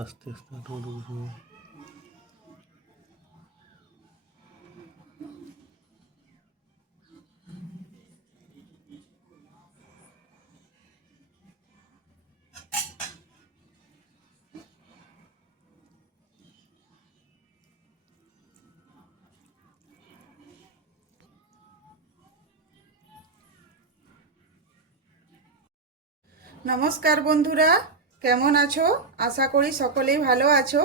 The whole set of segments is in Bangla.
আস্তে আস্তে টমেটো কুচি। নমস্কার বন্ধুরা, কেমন আছো? আশা করি সকলেই ভালো আছো।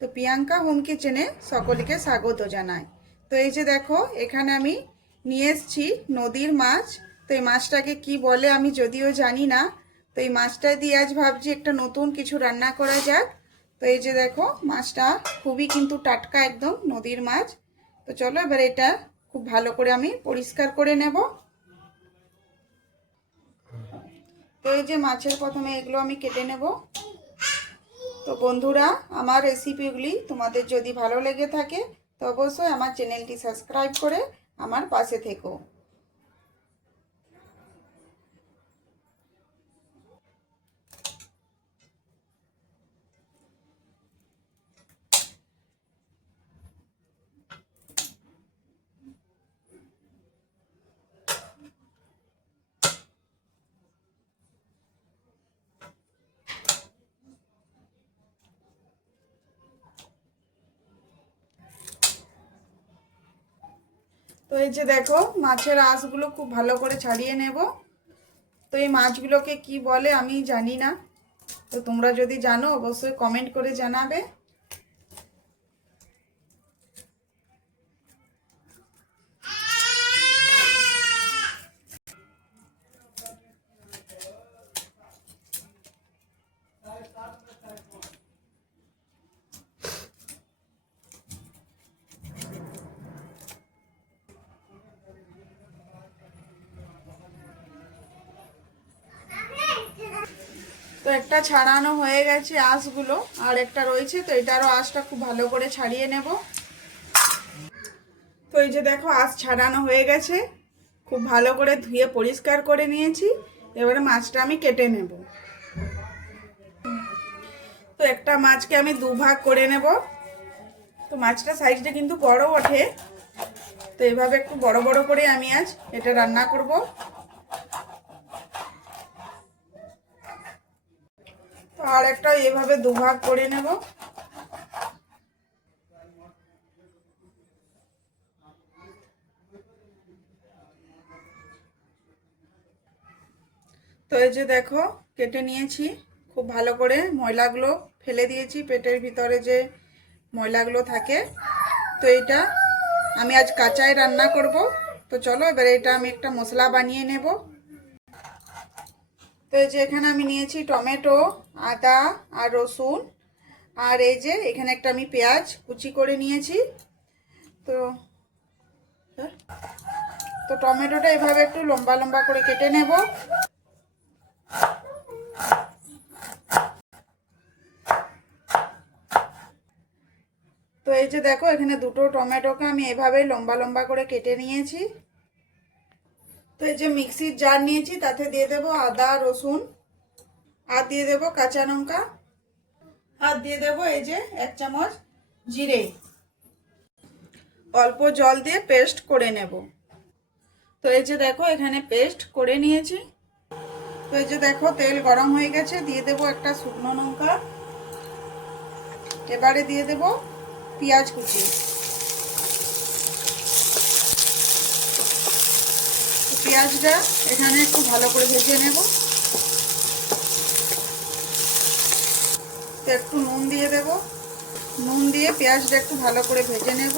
তো প্রিয়াঙ্কা হোম কিচেনে সকলকে স্বাগত জানাই। তো এই যে দেখো, এখানে আমি নিয়ে এসেছি নদীর মাছ। তো এই মাছটাকে কি বলে আমি যদিও জানি না। তো এই মাছটা দিয়ে আজ ভাবছি একটা নতুন কিছু রান্না করা যাক। তো এই যে দেখো, মাছটা খুবই কিন্তু টাটকা, একদম নদীর মাছ। তো চলো এবার এটা খুব ভালো করে আমি পরিষ্কার করে নেব। তো এই যে মাছের প্রথমে এগুলো আমি কেটে নেব। তো বন্ধুরা, আমার রেসিপিগুলি তোমাদের যদি ভালো লেগে থাকে তো অবশ্যই আমার চ্যানেলটি সাবস্ক্রাইব করে আমার পাশে থেকো। তো এই যে দেখো, মাছের আঁশগুলো খুব ভালো করে ছাড়িয়ে নেব। তো এই মাছগুলোকে কি বলে আমি জানি না। তো তোমরা যদি জানো অবশ্যই কমেন্ট করে জানাবে। তো একটা ছাড়ানো হয়ে গেছে আঁশগুলো, আর একটা রয়েছে। তো এটারও আঁশটা খুব ভালো করে ছাড়িয়ে নেব। তো এই যে দেখো, আঁশ ছাড়ানো হয়ে গেছে, খুব ভালো করে ধুয়ে পরিষ্কার করে নিয়েছি। এবারে মাছটা আমি কেটে নেব। তো একটা মাছকে আমি দুভাগ করে নেব। তো মাছটা সাইজটা কিন্তু বড় ওঠে। তো এভাবে একটু বড় বড় করে আমি আজ এটা রান্না করব। তো আর একটা এভাবে দুভাগ করে নেব। তো এই যে দেখো, কেটে নিয়েছি। খুব ভালো করে ময়লাগুলো ফেলে দিয়েছি, পেটের ভিতরে যে ময়লাগুলো থাকে। তো এটা আমি আজ কাঁচাই রান্না করব। তো চলো এবারে এটা আমি একটা মশলা বানিয়ে নেব। তো এই যে এখানে আমি নিয়েছি টমেটো, আদা আর রসুন, আর এই যে এখানে একটা আমি পেঁয়াজ কুচি করে নিয়েছি। তো তো টমেটোটা এভাবে একটু লম্বা লম্বা করে কেটে নেব। তো এই যে দেখো, এখানে দুটো টমেটোকে আমি এভাবে লম্বা লম্বা করে কেটে নিয়েছি। তো এই যে মিক্সির জার নিয়েছি, তাতে দিয়ে দেবো আদা রসুন, আর দিয়ে দেবো কাঁচা লঙ্কা, আর দিয়ে দেবো এই যে 1 চামচ জিরে। অল্প জল দিয়ে পেস্ট করে নেব। তো এই যে দেখো, এখানে পেস্ট করে নিয়েছি। তো এই যে দেখো, তেল গরম হয়ে গেছে, দিয়ে দেবো একটা শুকনো লঙ্কা। এবারে দিয়ে দেবো পেঁয়াজ কুচি। পেঁয়াজটা এখানে একটু ভালো করে ভেজে নেব। তো একটু নুন দিয়ে দেব। নুন দিয়ে পেঁয়াজটা একটু ভালো করে ভেজে নেব।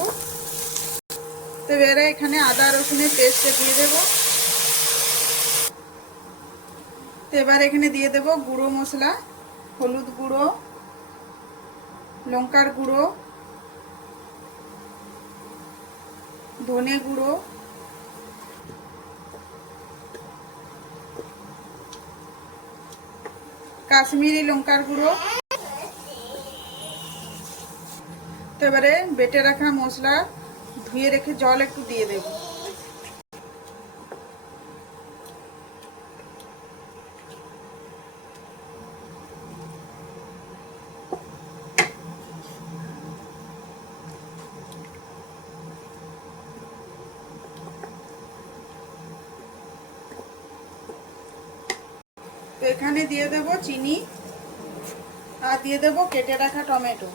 তো এবারে এখানে আদা রসুনের পেস্টটা দিয়ে দেব। তো এবার এখানে দিয়ে দেব গুঁড়ো মশলা, হলুদ গুঁড়ো, লঙ্কার গুঁড়ো, ধনে গুঁড়ো, কাশ্মীরি লঙ্কার গুঁড়ো। তো এবারে বেটে রাখা মশলা, ধুয়ে রেখে জল একটু দিয়ে দেব। এখানে দিয়ে দেব চিনি আর দিয়ে দেব কেটে রাখা টমেটো।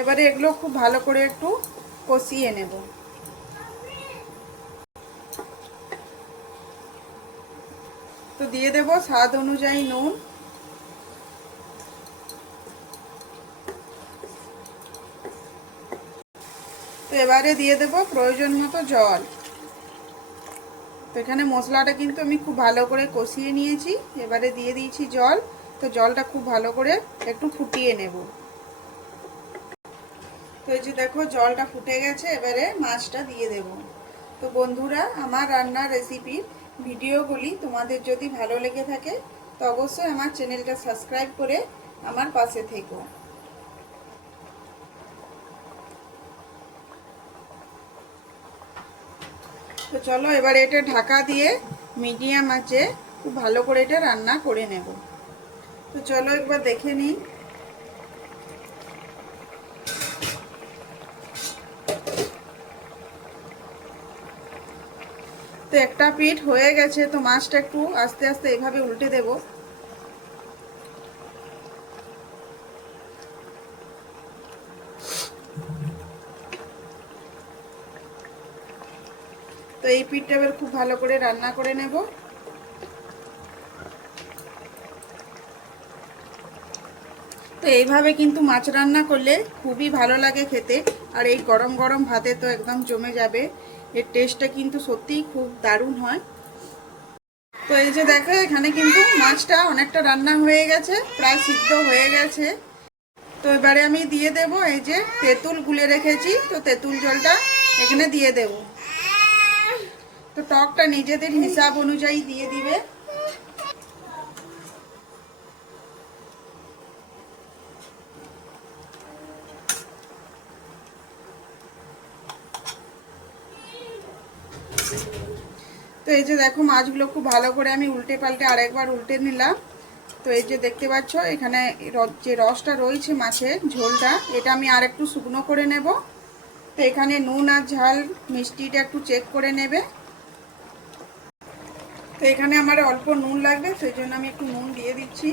এবারে এগুলো খুব ভালো করে একটু কষিয়ে নেব। তো দিয়ে দেব স্বাদ অনুযায়ী নুন। তো এবারে দিয়ে দেব প্রয়োজন মতো জল। তো এখানে মশলাটা কিন্তু আমি খুব ভালো করে কষিয়ে নিয়েছি, এবারে দিয়ে দিয়েছি জল। তো জলটা খুব ভালো করে একটু ফুটিয়ে নেব। তো এই যে দেখো জলটা ফুটে গেছে, এবারে মাছটা দিয়ে দেব। তো বন্ধুরা, আমার রান্নার রেসিপির ভিডিওগুলি তোমাদের যদি ভালো লেগে থাকে তো অবশ্যই আমার চ্যানেলটা সাবস্ক্রাইব করে আমার পাশে থেকো। তো চলো এবারে এটা ঢাকা দিয়ে মিডিয়াম আঁচে খুব ভালো করে এটা রান্না করে নেব। তো চলো একবার দেখে নিই। তো একটা পিঠ হয়ে গেছে, তো মাছটা একটু আস্তে আস্তে এভাবে উল্টে দেব। তো এই পিঠটা এবার খুব ভালো করে রান্না করে নেব। তো এইভাবে কিন্তু মাছ রান্না করলে খুবই ভালো লাগে খেতে, আর এই গরম গরম ভাতে তো একদম জমে যাবে। এর টেস্টটা কিন্তু সত্যিই খুব দারুণ হয়। তো এই যে দেখো এখানে কিন্তু মাছটা অনেকটা রান্না হয়ে গেছে, প্রায় সিদ্ধ হয়ে গেছে। তো এবারে আমি দিয়ে দেব এই যে তেঁতুল গুলে রেখেছি, তো তেঁতুল জলটা এখানে দিয়ে দেব। তো টকটা নিজেদের হিসাব অনুযায়ী দিয়ে দিবে। তো এই যে দেখো মাছগুলো খুব ভালো করে আমি উল্টে পাল্টে আরেকবার উল্টে নিলাম। তো এই যে দেখতে পাচ্ছ এখানে যে রসটা রয়েছে মাছের ঝোলটা, এটা আমি আর একটু শুকনো করে নেব। তো এখানে নুন আর ঝাল মিষ্টিটা একটু চেক করে নেবে। তো এখানে আমার অল্প নুন লাগবে, সেই জন্য আমি একটু নুন দিয়ে দিচ্ছি।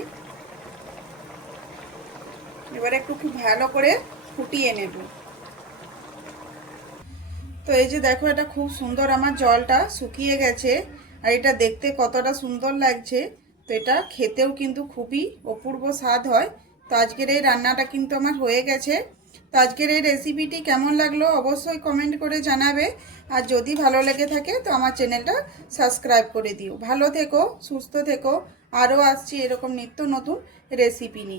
এবারে একটু খুব ভালো করে ফুটিয়ে নেব। তো এই যে দেখো এটা খুব সুন্দর আমার জলটা শুকিয়ে গেছে, আর এটা দেখতে কতটা সুন্দর লাগছে। তো এটা খেতেও কিন্তু খুবই অপূর্ব স্বাদ হয়। তো আজকের এই রান্নাটা কিন্তু আমার হয়ে গেছে। তো আজকের এই রেসিপিটি কেমন লাগলো অবশ্যই কমেন্ট করে জানাবে, আর যদি ভালো লেগে থাকে তো আমার চ্যানেলটা সাবস্ক্রাইব করে দিও। ভালো থেকো, সুস্থ থেকো। আরও আসছি এরকম নিত্য নতুন রেসিপি নিয়ে।